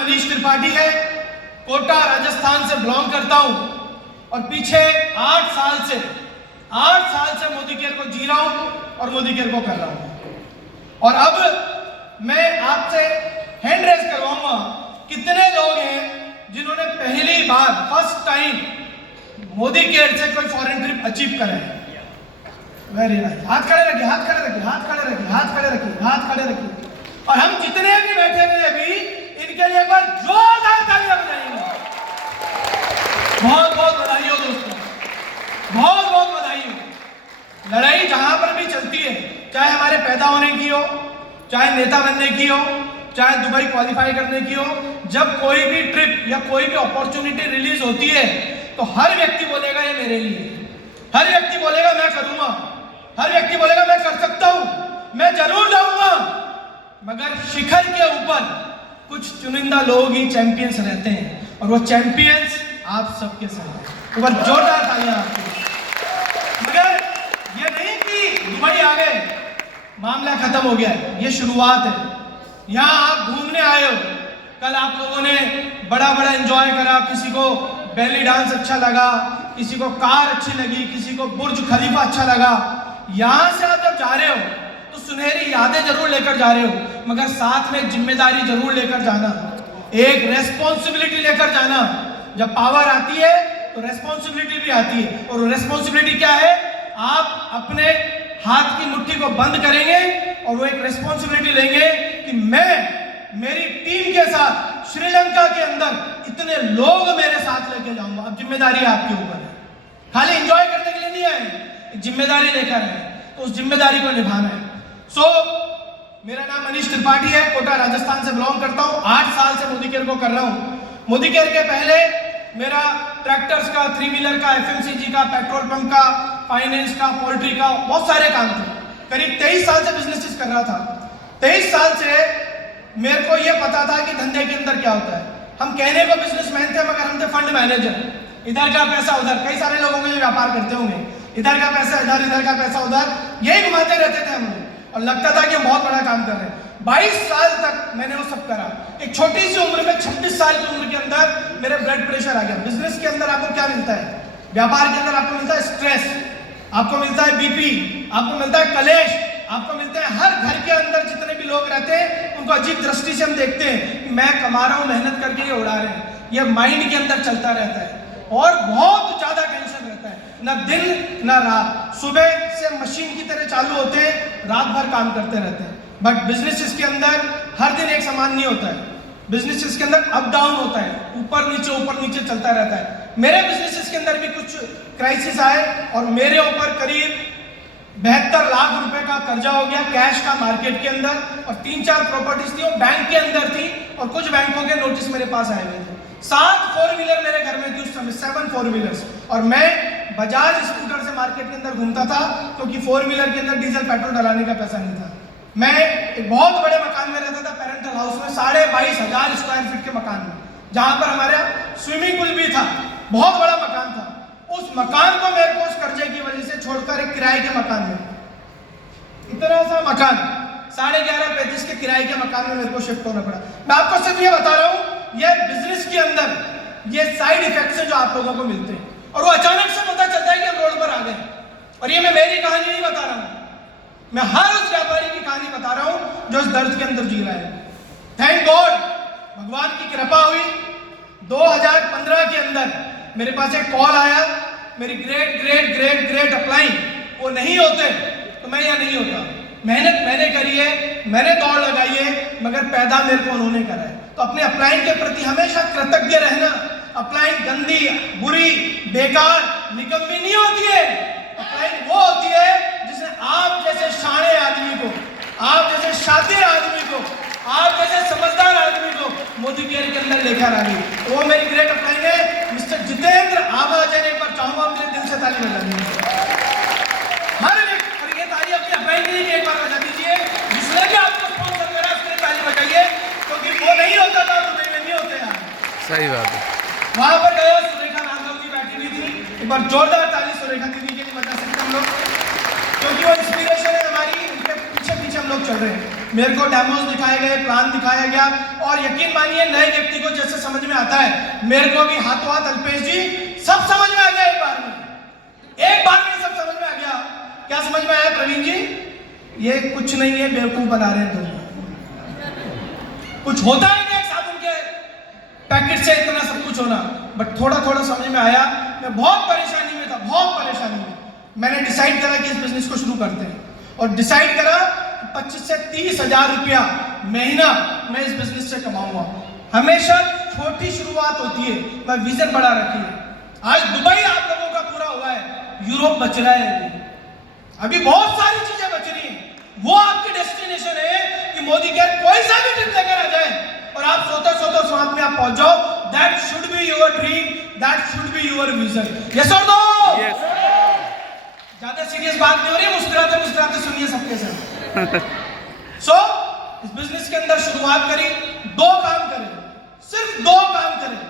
मनीष त्रिपाठी है, कोटा राजस्थान से बिलोंग करता हूं और पीछे 8 साल से मोदी केयर को जी रहा हूं और मोदी केयर को कर रहा हूं। और अब मैं आपसे हैंड रेज करवाऊंगा, कितने लोग हैं जिन्होंने पहली बार फर्स्ट टाइम मोदी केयर से कोई फॉरेन ट्रिप अचीव करा है। वेरी नाइस, हाथ खड़े रखिए, हाथ खड़े रखिए, हाथ खड़े रखिए, हाथ खड़े रखिए, हाथ खड़े रखिए। और हम जितने भी बैठे हुए अभी, इनके लिए एक बार जोरदार तालियां बजाएंगे। बहुत बहुत बधाई हो दोस्तों, बहुत बहुत बधाई हो। लड़ाई जहां पर भी चलती है, चाहे हमारे पैदा होने की हो, चाहे नेता बनने की हो, चाहे दुबई क्वालिफाई करने की हो, जब कोई भी ट्रिप या कोई भी अपॉर्चुनिटी रिलीज होती है तो हर व्यक्ति बोलेगा ये मेरे लिए, हर व्यक्ति बोलेगा मैं करूंगा, हर व्यक्ति बोलेगा मैं कर सकता हूं, मैं जरूर जाऊंगा। मगर शिखर के ऊपर कुछ चुनिंदा लोग ही चैंपियंस रहते हैं और वो चैंपियंस आप सबके साथ। एक बार जोरदार तालियां आपके। मगर ये नहीं कि दुबई आ गए, मामला खत्म हो गया, ये शुरुआत है। यहाँ आप घूमने आए हो, कल आप लोगों ने बड़ा बड़ा एंजॉय करा, किसी को बेली डांस अच्छा लगा, किसी को कार अच्छी लगी, किसी को बुर्ज खलीफा अच्छा लगा। यहां से आप जब जा रहे हो तो सुनहरी यादें जरूर लेकर जा रहे हो, मगर साथ में एक जिम्मेदारी जरूर लेकर जाना, एक रेस्पॉन्सिबिलिटी लेकर जाना। जब पावर आती है तो रेस्पॉन्सिबिलिटी भी आती है, और रेस्पॉन्सिबिलिटी क्या है? आप अपने हाथ की मुट्ठी को बंद करेंगे और वो एक रेस्पॉन्सिबिलिटी लेंगे कि मैं मेरी टीम के साथ श्रीलंका के अंदर इतने लोग मेरे साथ लेके जाऊंगा। अब जिम्मेदारी आपके ऊपर है, खाली एंजॉय करने के लिए नहीं आए, जिम्मेदारी लेकर आए, तो उस जिम्मेदारी को निभाना है। मेरा नाम मनीष त्रिपाठी है, कोटा राजस्थान से बिलोंग करता हूं, 8 साल से मोदी केयर को कर रहा हूं। मोदी केयर के पहले मेरा ट्रैक्टर्स का, 3 व्हीलर का, FMCG का, पेट्रोल पंप का, फाइनेंस का, पोल्ट्री का, बहुत सारे काम थे। करीब 23 साल से बिजनेसेस कर रहा था। 23 साल से मेरे को यह पता था कि धंधे के अंदर क्या होता है। हम कहने को बिजनेसमैन थे, मगर हम थे फंड मैनेजर। इधर का पैसा उधर, कई सारे लोगों के व्यापार करते होंगे, इधर का पैसा इधर, इधर का पैसा उधर, यही घुमाते रहते थे हम लोग, और लगता था कि हम बहुत बड़ा काम कर रहे हैं। 22 साल तक मैंने वो सब करा। एक छोटी सी उम्र में, 26 साल की उम्र के अंदर मेरे ब्लड प्रेशर आ गया। बिजनेस के अंदर आपको क्या मिलता है? व्यापार के अंदर आपको मिलता है स्ट्रेस, आपको मिलता है बीपी, आपको मिलता है कलेश, आपको मिलता है, हर घर के अंदर जितने भी लोग रहते हैं उनको अजीब दृष्टि से हम देखते हैं कि मैं कमा रहा हूं, मेहनत करके ये उड़ा रहे हैं। ये माइंड के अंदर चलता रहता है और बहुत ज्यादा टेंशन रहता है, ना दिन ना रात। सुबह से मशीन की तरह चालू होते हैं, रात भर काम करते रहते हैं। बट बिजनेसेस के अंदर हर दिन एक समान नहीं होता है। बिजनेसेस के अंदर अप डाउन होता है, ऊपर नीचे चलता रहता है। मेरे बिजनेसेस के अंदर भी कुछ क्राइसिस आए और मेरे ऊपर करीब 72 लाख रुपए का कर्जा हो गया कैश का मार्केट के अंदर, और 3-4 प्रॉपर्टीज थी वो बैंक के अंदर थी, और कुछ बैंकों के नोटिस मेरे पास आए हुए थे। 7 4 व्हीलर मेरे घर में थी उस समय, 7 4 व्हीलर्स, और मैं बजाज स्कूटर से मार्केट के अंदर घूमता था, क्योंकि 4 व्हीलर के अंदर डीजल पेट्रोल डलाने का पैसा नहीं था। मैं एक बहुत बड़े मकान में रहता था, पेरेंटल हाउस में, 22,500 स्क्वायर फीट के मकान में, जहां पर हमारा स्विमिंग पूल भी था, बहुत बड़ा मकान था। उस मकान को मेरे को उस कर्जे की वजह से छोड़कर एक किराए के मकान में, इतना सा मकान 11.5 के किराए के मकान में मेरे को शिफ्ट होना पड़ा। मैं आपको सिर्फ ये बता रहा हूं, ये बिजनेस के अंदर ये साइड इफेक्ट्स हैं जो आप लोगों को मिलते हैं, और वो अचानक से पता चलता है कि हम रोड पर आ गए। और ये मैं मेरी कहानी नहीं बता रहा हूं, मैं हर उस व्यापारी की कहानी बता रहा हूं जो इस दर्द के अंदर जी रहा है। थैंक गॉड, भगवान की कृपा हुई, 2015 के अंदर मेरे पास एक कॉल आया, मेरी ग्रेट अपलाइन वो नहीं होते तो मैं यहाँ नहीं होता। मेहनत मैंने करी है, मैंने दौड़ लगाई है, मगर पैदा मेरे को उन्होंने करा है। तो अपने अपलाइन के प्रति हमेशा कृतज्ञ रहना। अपलाइन गंदी, बुरी, बेकार, निकम्मी नहीं होती है। अपलाइन वो होती है जिसने आप जैसे शाणे आदमी को, आप जैसे शातिर आदमी को, आप जैसे समझदार आदमी को मोदी केयर के अंदर लेकर आ गई। तो वो मेरी ग्रेट अपलाइन है, मिस्टर जितेंद्र आवाजन। एक बार चाहूंगा मेरे दिल से ताली बजानी हर एक, और ये ताली अपनी अपलाइन के लिए एक बार बजा दीजिए। जिसने भी आपको स्पॉन्सर करा उसके लिए ताली बजाइए, क्योंकि वो नहीं होता था तो नहीं होते यार। सही बात है। वहां पर गया, सुरेखा नागव जी बैठी हुई थी, एक बार जोरदार ताली सुरेखा दीदी के लिए बजा सकते हम लोग, क्योंकि वो इंस्पिरेशन है हमारी, उनके पीछे हम लोग चल रहे हैं। मेरे को डेमोस दिखाए गए, प्लान दिखाया गया, और यकीन मानिए नए व्यक्ति को जैसे समझ में आता है, मेरे को भी हाथों हाथ अल्पेश जी सब समझ में आ गया। एक बार में सब समझ में आ गया। क्या समझ में आया प्रवीण जी? ये कुछ नहीं है, बेवकूफ बना रहे हैं तुम। कुछ होता है क्या एक साबुन के पैकेट से इतना सब कुछ होना? बट थोड़ा थोड़ा समझ में आया। मैं बहुत परेशानी में था, बहुत परेशानी में। मैंने डिसाइड करा कि इस बिजनेस को शुरू करते हैं, और डिसाइड करा 25 से 30 हजार रुपया महीना मैं इस बिजनेस से कमाऊंगा। हमेशा छोटी शुरुआत होती है, मैं विजन बड़ा रखी है। आज दुबई आप लोगों का पूरा हुआ है, यूरोप बच रहा है, अभी बहुत सारी चीजें बच रही हैं। वो आपकी डेस्टिनेशन है कि मोदी केयर कोई सा भी ट्रिप लेकर आ जाए और आप सोते सोते उस वक्त में आप पहुंच जाओ। That should be your dream, that should be your vision. Yes और नो? ज्यादा सीरियस बात नहीं हो रही, मुस्कुराते मुस्कुराते सुनिए सबके साथ। सो इस बिजनेस के अंदर शुरुआत करी, 2 काम करें, सिर्फ 2 काम करें।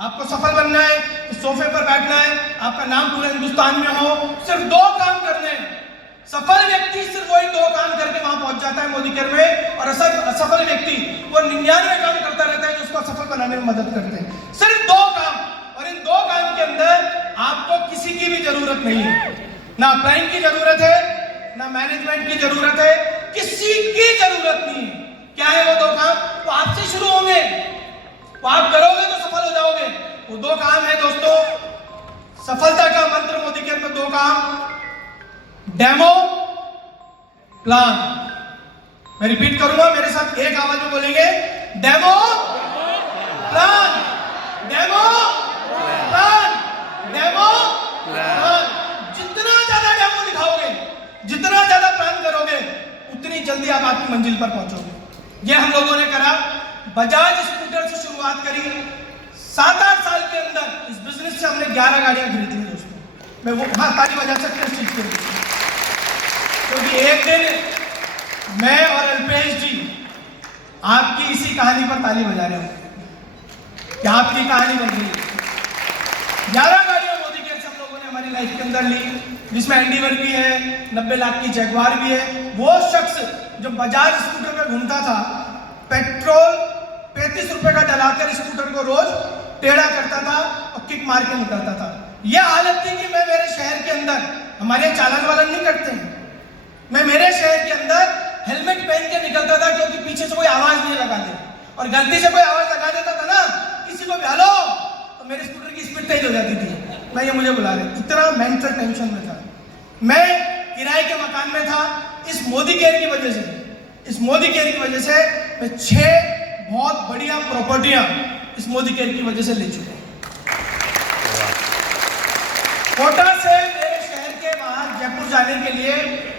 आपको सफल बनना है, इस सोफे पर बैठना है, आपका नाम पूरे हिंदुस्तान में हो, सिर्फ 2 काम करने हैं। सफल व्यक्ति सिर्फ वही 2 काम करके वहां पहुंच जाता है मोदी केयर में, और असफल व्यक्ति वो 99 काम करता रहता है जो उसको सफल बनाने में मदद करते हैं। सिर्फ 2 काम, और इन 2 काम के अंदर आपको किसी की भी जरूरत नहीं है, ना अपलाइन की जरूरत है, ना मैनेजमेंट की जरूरत है, किसी की जरूरत नहीं है। क्या है वो 2 काम? वो आपसे शुरू होंगे, वो आप करोगे तो सफल हो जाओगे। वो 2 काम है दोस्तों, सफलता का मंत्र मोदी केयर में 2 काम। Demo, plan. मैं रिपीट करूंगा, मेरे साथ एक आवाज में बोलेंगे, demo, plan, demo, plan, demo, plan. जितना ज्यादा डेमो दिखाओगे, जितना ज्यादा प्लान करोगे, उतनी जल्दी आप आपकी मंजिल पर पहुंचोगे। ये हम लोगों ने करा। बजाज स्कूटर से शुरुआत करी। 7-8 साल के अंदर इस बिजनेस से हमने 11 गाड़ियां खरीदी थी दोस्तों। मैं वो ताली बजा सकते हैं इस चीज के लिए, क्योंकि एक दिन मैं और अल्पेश जी आपकी इसी कहानी पर ताली बजा रहे हो कि आपकी कहानी बन रही है। 11 गाड़ियां मोदी केयर से हम लोगों ने हमारी लाइफ के अंदर ली, जिसमें एंडीवर भी है, 90 लाख की जगुआर भी है। वो शख्स जो बजाज स्कूटर में घूमता था, पेट्रोल 35 रुपए का डलाकर स्कूटर को रोज टेढ़ा करता था और किक मार के निकलता था। यह हालत थी कि मैं मेरे शहर के अंदर, हमारे चालन वालन नहीं करते हैं, मैं मेरे शहर के अंदर हेलमेट पहन के निकलता था, क्योंकि पीछे से कोई आवाज नहीं लगा दे, और गलती से कोई आवाज लगा देता था ना किसी को भी, हेलो, तो मेरे स्कूटर की स्पीड तेज हो जाती थी। मैं ये मुझे बुला रहे, इतना मेंटल टेंशन में था। मैं किराए के मकान में था। इस मोदी केयर की वजह से, इस मोदी केयर की वजह से मैं 6 बहुत बढ़िया प्रॉपर्टियां इस मोदी केयर की वजह से ले चुका हूं। कोटा से मेरे शहर के बाहर जयपुर जाने के लिए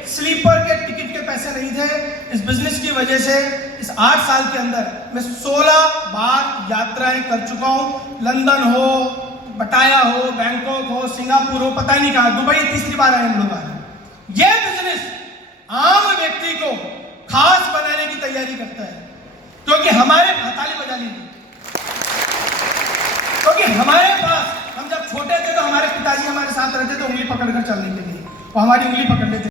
स्लीपर के टिकट के पैसे नहीं थे। इस बिजनेस की वजह से इस 8 साल के अंदर मैं 16 बार यात्राएं कर चुका हूं। लंदन हो, पटाया हो, बैंकॉक हो, सिंगापुर हो, पता नहीं कहा, दुबई 3री बार आए हम लोग आए। यह बिजनेस आम व्यक्ति को खास बनाने की तैयारी करता है, क्योंकि हमारे ताली बजा लीजिए, क्योंकि हमारे पास, हम जब छोटे थे तो हमारे पिताजी हमारे साथ रहते थे उंगली पकड़कर चलने के लिए, वो हमारी उंगली पकड़ लेते।